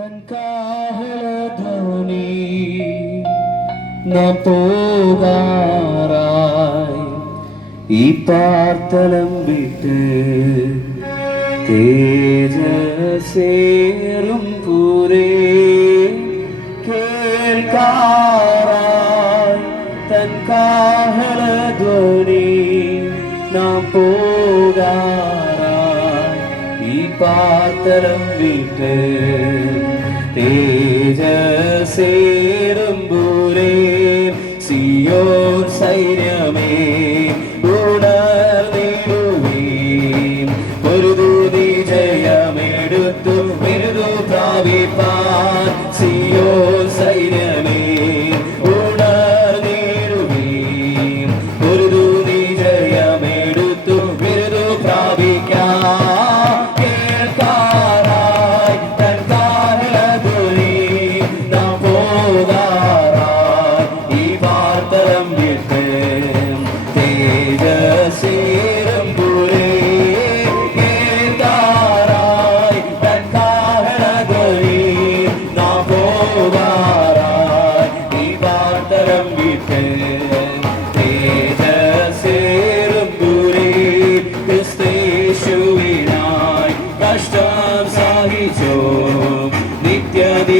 தன் காஹள நாம் போகாராய் இப்பார்த்தலம் விட்டு தேஜ சேரும் கூரே கேள்காராய் தன் காகல துவனி நாம் போகாராய் പാത്തരം വിട്ട് തേജസേറും പൂരേ സിയോ സൈന്യമേ ജയമെടുത്തു ബിരുദു പ്രാപിപ്പാൻ സിയോ സൈന്യ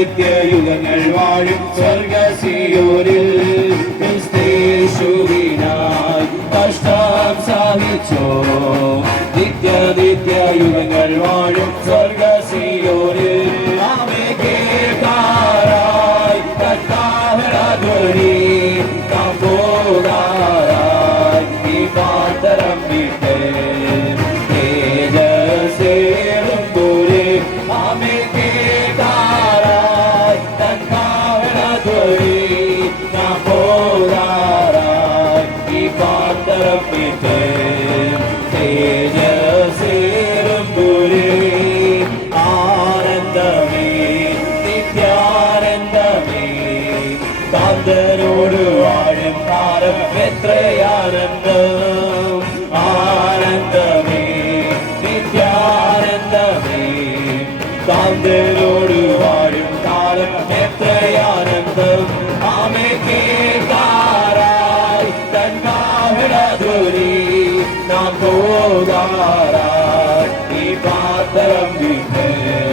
നിത്യ നിത്യ യുഗങ്ങൾ വാഴും സ്വർഗസിയോരിൽ ക്രിസ്തേശുവിനായി കഷ്ടം സഹിച്ചോ നിത്യ നിത്യ യുഗങ്ങൾ വാഴും സ്വർഗസിയോരിൽ പാത്തരം വിട്ട് തേജസേറും ദൂരെ ആനന്ദമേ നിത്യാനന്ദമേ കാന്തനോട് വാഴും കാലം എത്രയാനന്ദം ആനന്ദമേ നിത്യാനന്ദമേ കാന്തനോട് വാഴും കാലം എത്രയാ Mahaprabhu.